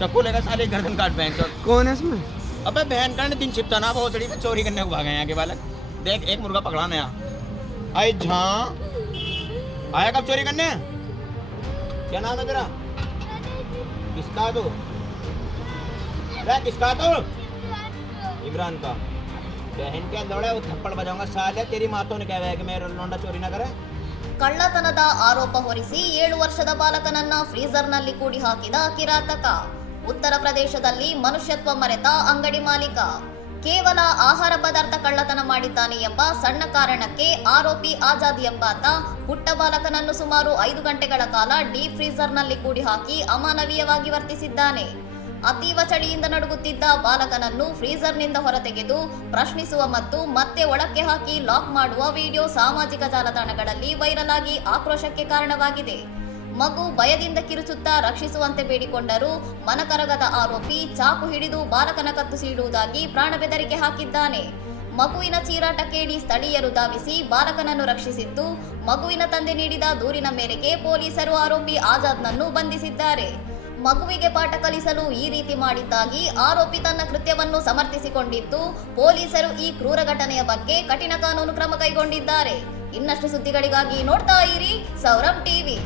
चाकू लेकर साले गर्दन काट बैंक। कौन है इसमें? अबे बहन का दिन छिपता ना भोसड़ी में चोरी करने को भागे यहाँ के बालक। देख एक मुर्गा पकड़ा नया। आई झां आया कब चोरी करने? क्या नाम है तेरा? किसका तू? किसका तू? इमरान का। बहन के दौड़े वो थप्पड़ बजाऊंगा साले। तेरी माँ तो ने कहा है कि मेरा लौंडा चोरी ना करे। ಕಳ್ಳತನದ ಆರೋಪ ಹೊರಿಸಿ 7 ವರ್ಷದ ಬಾಲಕನನ್ನ ಫ್ರೀಜರ್ನಲ್ಲಿ ಕೂಡಿ ಹಾಕಿದ ಕಿರಾತಕ. ಉತ್ತರ ಪ್ರದೇಶದಲ್ಲಿ ಮನುಷ್ಯತ್ವ ಮರೆತ ಅಂಗಡಿ ಮಾಲೀಕ ಕೇವಲ ಆಹಾರ ಪದಾರ್ಥ ಕಳ್ಳತನ ಮಾಡಿದ್ದಾನೆ ಎಂಬ ಸಣ್ಣ ಕಾರಣಕ್ಕೆ ಆರೋಪಿ ಆಜಾದ್ ಎಂಬಾತ ಪುಟ್ಟ ಬಾಲಕನನ್ನು ಸುಮಾರು 5 ಗಂಟೆಗಳ ಕಾಲ ಡೀಪ್ ಫ್ರೀಜರ್ನಲ್ಲಿ ಕೂಡಿ ಹಾಕಿ ಅಮಾನವೀಯವಾಗಿ ವರ್ತಿಸಿದ್ದಾನೆ. ಅತೀವ ಚಳಿಯಿಂದ ನಡುಗುತ್ತಿದ್ದ ಬಾಲಕನನ್ನು ಫ್ರೀಜರ್ನಿಂದ ಹೊರತೆಗೆದು ಪ್ರಶ್ನಿಸುವ ಮತ್ತು ಮತ್ತೆ ಒಳಕ್ಕೆ ಹಾಕಿ ಲಾಕ್ ಮಾಡುವ ವಿಡಿಯೋ ಸಾಮಾಜಿಕ ಜಾಲತಾಣಗಳಲ್ಲಿ ವೈರಲ್ ಆಗಿ ಆಕ್ರೋಶಕ್ಕೆ ಕಾರಣವಾಗಿದೆ. ಮಗು ಭಯದಿಂದ ಕಿರುಚುತ್ತಾ ರಕ್ಷಿಸುವಂತೆ ಬೇಡಿಕೊಂಡರೂ ಮನಕರಗದ ಆರೋಪಿ ಚಾಕು ಹಿಡಿದು ಬಾಲಕನ ಕತ್ತು ಸೀಳುವುದಾಗಿ ಪ್ರಾಣ ಬೆದರಿಕೆ ಹಾಕಿದ್ದಾನೆ. ಮಗುವಿನ ಚೀರಾಟ ಕೇಳಿ ಸ್ಥಳೀಯರು ಧಾವಿಸಿ ಬಾಲಕನನ್ನು ರಕ್ಷಿಸಿದ್ದು, ಮಗುವಿನ ತಂದೆ ನೀಡಿದ ದೂರಿನ ಮೇರೆಗೆ ಪೊಲೀಸರು ಆರೋಪಿ ಆಜಾದ್ನನ್ನು ಬಂಧಿಸಿದ್ದಾರೆ. ಮಗುವಿಗೆ ಪಾಠ ಕಲಿಸಲು ಈ ರೀತಿ ಮಾಡಿದ್ದಾಗಿ ಆರೋಪಿ ತನ್ನ ಕೃತ್ಯವನ್ನು ಸಮರ್ಥಿಸಿಕೊಂಡಿದ್ದು, ಪೊಲೀಸರು ಈ ಕ್ರೂರ ಘಟನೆಯ ಬಗ್ಗೆ ಕಠಿಣ ಕಾನೂನು ಕ್ರಮ ಕೈಗೊಂಡಿದ್ದಾರೆ. ಇನ್ನಷ್ಟು ಸುದ್ದಿಗಳಿಗಾಗಿ ನೋಡ್ತಾ ಇರಿ ಸೌರಭ್ ಟಿವಿ.